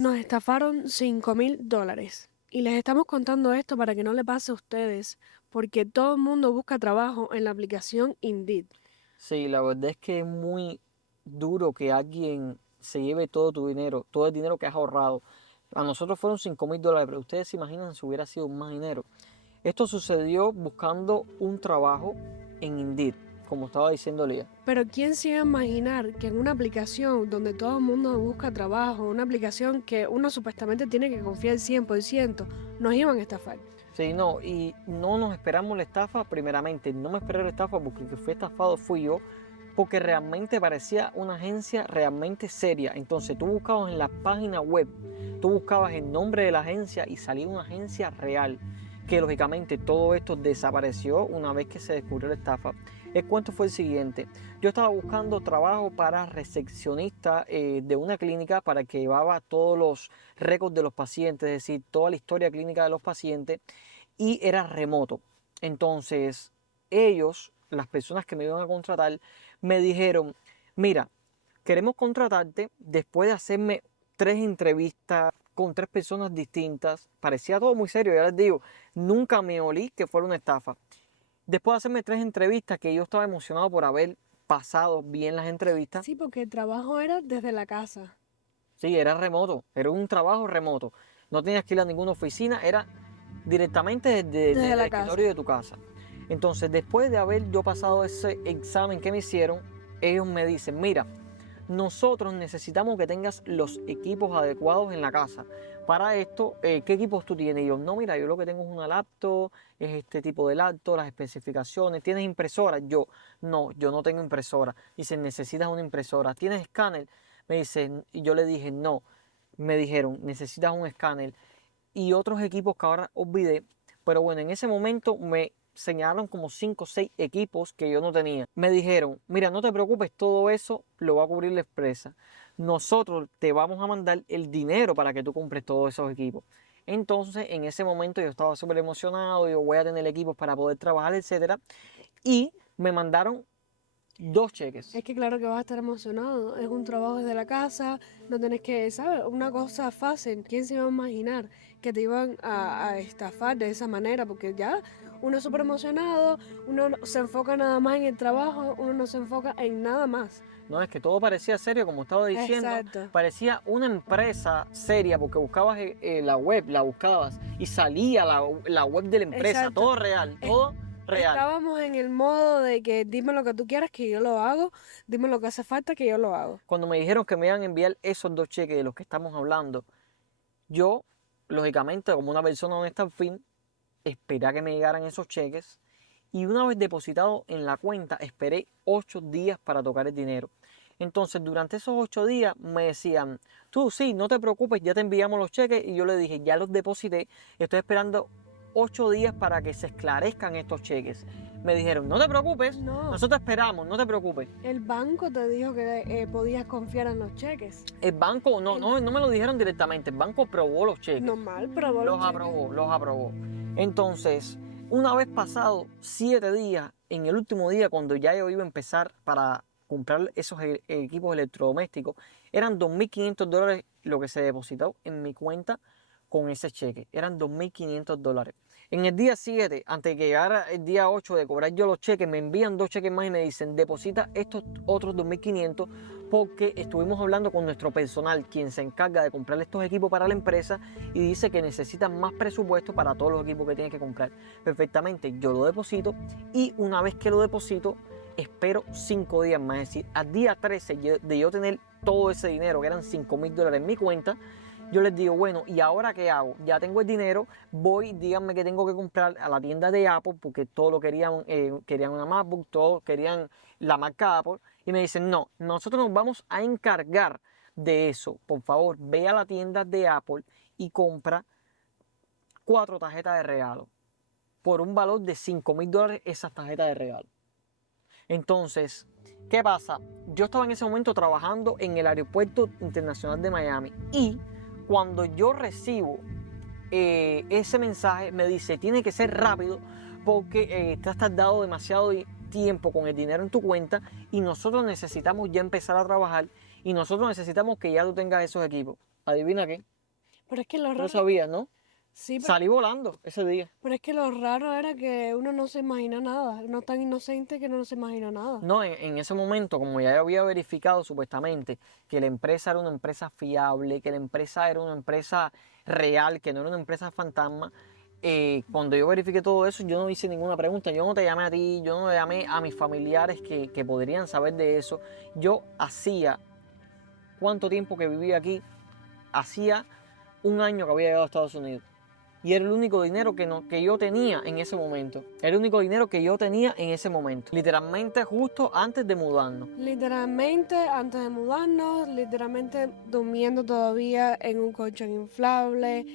Nos estafaron $5,000 y les estamos contando esto para que no le pase a ustedes, porque todo el mundo busca trabajo en la aplicación Indeed. Sí, la verdad es que es muy duro que alguien se lleve todo tu dinero, todo el dinero que has ahorrado. A nosotros fueron $5,000, pero ustedes se imaginan si hubiera sido más dinero. Esto sucedió buscando un trabajo en Indeed, como estaba diciendo Lía. Pero ¿quién se iba a imaginar que en una aplicación donde todo el mundo busca trabajo, una aplicación que uno supuestamente tiene que confiar 100%, nos iban a estafar? Sí, no, y no nos esperamos la estafa, primeramente, no me esperé la estafa porque el que fue estafado fui yo, porque realmente parecía una agencia realmente seria. Entonces tú buscabas en la página web, tú buscabas el nombre de la agencia y salía una agencia real, que lógicamente todo esto desapareció una vez que se descubrió la estafa. El cuento fue el siguiente: yo estaba buscando trabajo para recepcionista de una clínica para que llevaba todos los récords de los pacientes, es decir, toda la historia clínica de los pacientes, y era remoto. Entonces ellos, las personas que me iban a contratar, me dijeron: mira, queremos contratarte después de hacerme 3 entrevistas con 3 personas distintas. Parecía todo muy serio, ya les digo, nunca me olí que fuera una estafa. Después de hacerme 3 entrevistas, que yo estaba emocionado por haber pasado bien las entrevistas. Sí, porque el trabajo era desde la casa. Sí, era remoto, era un trabajo remoto. No tenías que ir a ninguna oficina, era directamente desde Desde el la casa. escritorio de tu casa. Entonces, después de haber yo pasado ese examen que me hicieron, ellos me dicen: mira, nosotros necesitamos que tengas los equipos adecuados en la casa. Para esto, ¿qué equipos tú tienes? Y yo: no, mira, yo lo que tengo es una laptop, es este tipo de laptop, las especificaciones. ¿Tienes impresora? Yo: no, yo no tengo impresora. Dicen: necesitas una impresora. ¿Tienes escáner? Me dicen, y yo le dije: no. Me dijeron: necesitas un escáner y otros equipos que ahora olvidé. Pero bueno, en ese momento me señalaron como 5 o 6 equipos que yo no tenía. Me dijeron: mira, no te preocupes, todo eso lo va a cubrir la empresa. Nosotros te vamos a mandar el dinero para que tú compres todos esos equipos. Entonces, en ese momento yo estaba súper emocionado, yo voy a tener equipos para poder trabajar, etcétera. Y me mandaron 2 cheques. Es que claro que vas a estar emocionado. Es un trabajo desde la casa, no tenés que, ¿sabes? Una cosa fácil. ¿Quién se iba a imaginar que te iban a estafar de esa manera? Porque ya uno es súper emocionado, uno se enfoca nada más en el trabajo, uno no se enfoca en nada más. No, es que todo parecía serio, como estaba diciendo, Exacto. parecía una empresa seria, porque buscabas la web, la buscabas y salía la web de la empresa, Exacto. todo real, Es- todo real. Estábamos en el modo de que dime lo que tú quieras que yo lo hago, dime lo que hace falta que yo lo hago. Cuando me dijeron que me iban a enviar esos 2 cheques de los que estamos hablando, yo, lógicamente, como una persona honesta al fin, esperé a que me llegaran esos cheques y una vez depositado en la cuenta, esperé 8 días para tocar el dinero. Entonces, durante esos 8 días me decían: tú sí, no te preocupes, ya te enviamos los cheques. Y yo le dije: ya los deposité, estoy esperando 8 días para que se esclarezcan estos cheques. Me dijeron: no te preocupes, No, nosotros esperamos, no te preocupes. el banco te dijo que podías confiar en los cheques. El banco, no, El, no, no me lo dijeron directamente, el banco aprobó los cheques. normal, pero los Los cheques. aprobó, los aprobó. Entonces, una vez pasado 7 días, en el último día, cuando ya yo iba a empezar para comprar esos equipos electrodomésticos, eran $2,500 lo que se depositó en mi cuenta con ese cheque. Eran $2,500. En el día 7, antes de que llegara el día 8 de cobrar yo los cheques, me envían 2 cheques más y me dicen: deposita estos otros 2,500 porque estuvimos hablando con nuestro personal, quien se encarga de comprar estos equipos para la empresa, y dice que necesitan más presupuesto para todos los equipos que tienen que comprar. Perfectamente, yo lo deposito y una vez que lo deposito, espero 5 días más. Es decir, al día 13 de yo tener todo ese dinero, que eran $5,000 en mi cuenta, yo les digo: bueno, ¿y ahora qué hago? Ya tengo el dinero, voy, díganme que tengo que comprar a la tienda de Apple, porque todos lo querían, querían una MacBook, todos querían la marca Apple, y me dicen: no, nosotros nos vamos a encargar de eso. Por favor, ve a la tienda de Apple y compra 4 tarjetas de regalo por un valor de $5,000 esas tarjetas de regalo. Entonces, ¿qué pasa? Yo estaba en ese momento trabajando en el Aeropuerto Internacional de Miami y cuando yo recibo ese mensaje me dice: tiene que ser rápido porque te has tardado demasiado tiempo con el dinero en tu cuenta y nosotros necesitamos ya empezar a trabajar y nosotros necesitamos que ya tú tengas esos equipos. Adivina qué. Pero es que lo No raro, sabía, ¿no? sí, Salí volando ese día. pero es que lo raro era que uno no se imagina nada, no tan inocente que no se imagina nada. No, en ese momento, como ya había verificado supuestamente que la empresa era una empresa fiable, que la empresa era una empresa real, que no era una empresa fantasma, cuando yo verifiqué todo eso, yo no hice ninguna pregunta. Yo no te llamé a ti, yo no llamé a mis familiares que podrían saber de eso. Yo hacía, ¿cuánto tiempo que vivía aquí? Hacía un año que había llegado a Estados Unidos. Y era el único dinero que yo tenía en ese momento. Era el único dinero que yo tenía en ese momento. Literalmente justo antes de mudarnos. Literalmente, antes de mudarnos, literalmente durmiendo todavía en un colchón inflable,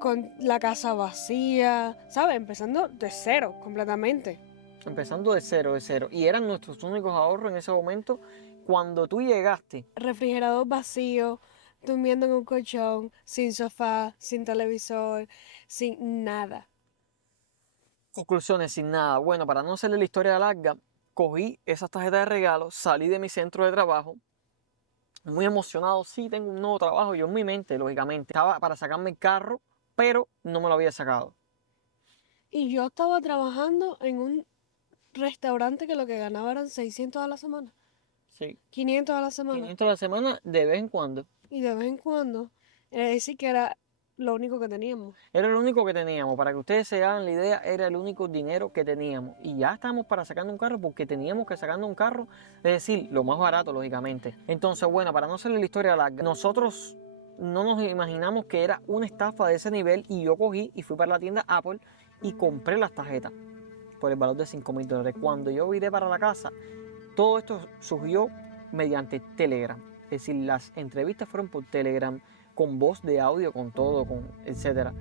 con la casa vacía, ¿sabes? Empezando de cero, completamente. Empezando de cero, de cero. Y eran nuestros únicos ahorros en ese momento. Cuando tú llegaste, Refrigerador vacío, durmiendo en un colchón, sin sofá, sin televisor, sin nada. conclusiones sin nada. Bueno, para no hacerle la historia larga, cogí esas tarjetas de regalo, salí de mi centro de trabajo, muy emocionado. Sí, tengo un nuevo trabajo. Yo en mi mente, lógicamente, estaba para sacarme el carro, pero no me lo había sacado. Y yo estaba trabajando en un restaurante que lo que ganaba eran 600 a la semana, Sí, 500 a la semana. 500 a la semana de vez en cuando. Y de vez en cuando, es decir, que era lo único que teníamos. Era el único que teníamos. Para que ustedes se hagan la idea, era el único dinero que teníamos. Y ya estábamos para sacando un carro porque teníamos que sacando un carro, es decir, lo más barato, lógicamente. Entonces, bueno, para no hacerle la historia larga, nosotros no nos imaginamos que era una estafa de ese nivel y yo cogí y fui para la tienda Apple y compré las tarjetas por el valor de $5,000. Cuando yo viré para la casa, todo esto surgió mediante Telegram. Es decir, las entrevistas fueron por Telegram, con voz de audio, con todo, con etcétera.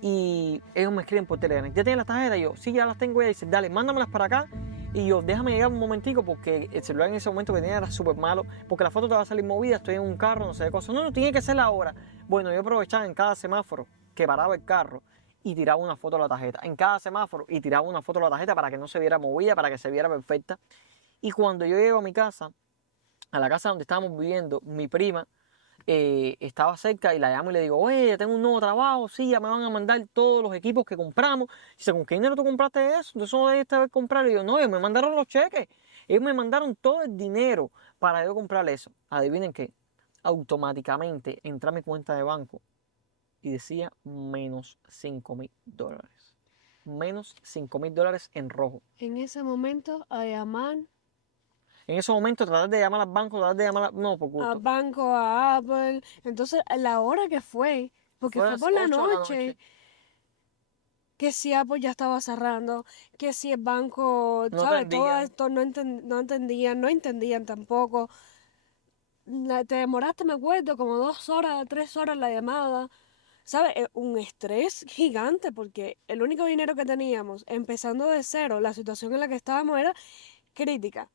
Y ellos me escriben por Telegram: ¿ya tienes las tarjetas? Y yo, sí, ya las tengo. Y dice, dale, mándamelas para acá. Y yo, déjame llegar un momentico porque el celular en ese momento que tenía era súper malo, porque la foto te va a salir movida, estoy en un carro, no sé qué cosa. No, no, tiene que ser ahora. Bueno, yo aprovechaba en cada semáforo que paraba el carro y tiraba una foto de la tarjeta. En cada semáforo y tiraba una foto de la tarjeta para que no se viera movida, para que se viera perfecta. Y cuando yo llego a mi casa, a la casa donde estábamos viviendo, mi prima estaba cerca y la llamo y le digo, oye, ya tengo un nuevo trabajo, sí, ya me van a mandar todos los equipos que compramos. Dice, ¿con qué dinero tú compraste eso? Entonces no debiste haber comprado. Y yo, no, ellos me mandaron los cheques. Ellos me mandaron todo el dinero para yo comprar eso. Adivinen qué, automáticamente entré a mi cuenta de banco y decía menos $5,000. Menos $5,000 en rojo. En ese momento, a llamar En ese momento tratar de llamar al banco, tratar de llamar no, por a gusto. banco, a Apple. Entonces, a la hora que fue, porque Fue a fue las por la 8 de la noche, noche. que si Apple ya estaba cerrando, que si el banco, No ¿sabes? Todo atendían. esto no entendían tampoco. Te demoraste, me acuerdo, como 2 horas, 3 horas la llamada. ¿Sabes? Un estrés gigante porque el único dinero que teníamos, empezando de cero, la situación en la que estábamos era crítica.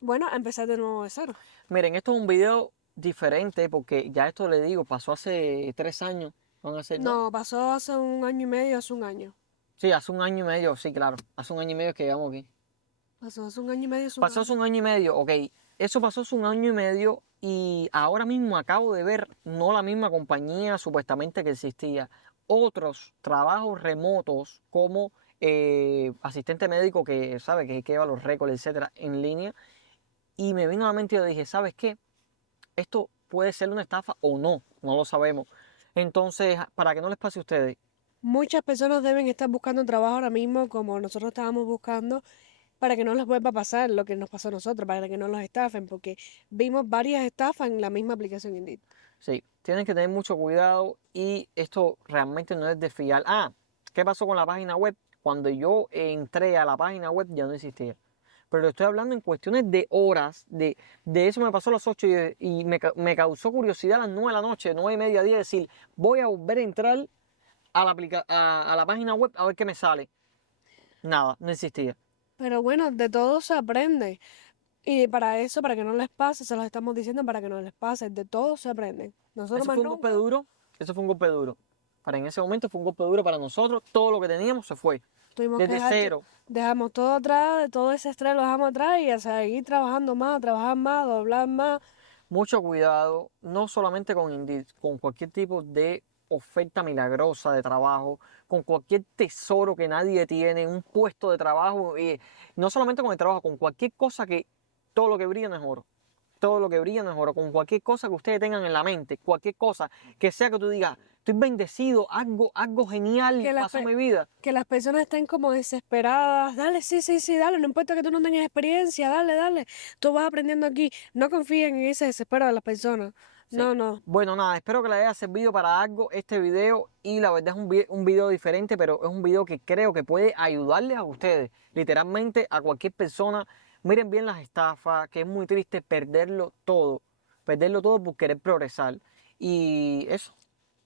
Bueno, a empezar de nuevo de cero. Miren, esto es un video diferente porque ya esto le digo, pasó hace 3 años. Van a ser, ¿no? No, pasó hace un año y medio, hace un año. Sí, hace un año y medio, sí, claro. Hace un año y medio que llegamos aquí. Pasó hace un año y medio, hace un Pasó año. hace un año y medio, ok. Eso pasó hace un año y medio y ahora mismo acabo de ver, no la misma compañía supuestamente que existía, otros trabajos remotos como asistente médico que sabe que lleva los récords, etcétera, en línea. Y me vino a la mente y yo dije, ¿sabes qué? Esto puede ser una estafa o no, no lo sabemos. Entonces, para que no les pase a ustedes, Muchas personas deben estar buscando trabajo ahora mismo como nosotros estábamos buscando para que no les vuelva a pasar lo que nos pasó a nosotros, para que no los estafen, porque vimos varias estafas en la misma aplicación Indeed. sí, tienen que tener mucho cuidado y esto realmente no es de fiar. Ah, ¿qué pasó con la página web? Cuando yo entré a la página web ya no existía. Pero estoy hablando en cuestiones de horas, de eso me pasó a las 8 y me causó curiosidad a las 9 de la noche, 9:30, 10, decir, voy a volver a entrar a la página web a ver qué me sale. Nada, no existía. Pero bueno, de todo se aprende. Y para eso, para que no les pase, se los estamos diciendo para que no les pase, de todo se aprende. Nosotros Eso más fue un golpe nunca duro, eso fue un golpe duro. Para en ese momento fue un golpe duro para nosotros, todo lo que teníamos se fue, tuvimos que desde cero. dejamos todo atrás, de todo ese estrés lo dejamos atrás y a seguir trabajando más, a trabajar más, a doblar más, mucho cuidado, no solamente con Indeed, con cualquier tipo de oferta milagrosa de trabajo, con cualquier tesoro que nadie tiene, un puesto de trabajo, no solamente con el trabajo, con cualquier cosa que todo lo que brilla no es oro. Todo lo que brilla no es oro, con cualquier cosa que ustedes tengan en la mente, cualquier cosa que sea que tú digas, estoy bendecido, algo genial Que las, pasó en pe- mi vida. que las personas estén como desesperadas. Dale, sí, sí, sí, dale, no importa que tú no tengas experiencia, dale, dale. Tú vas aprendiendo aquí. No confíen en ese desespero de las personas. Sí. No, no. Bueno, nada, espero que les haya servido para algo este video y la verdad es un video diferente, pero es un video que creo que puede ayudarles a ustedes, literalmente a cualquier persona. Miren bien las estafas, que es muy triste perderlo todo por querer progresar. Y eso,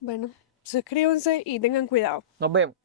Bueno, suscríbanse y tengan cuidado. nos vemos.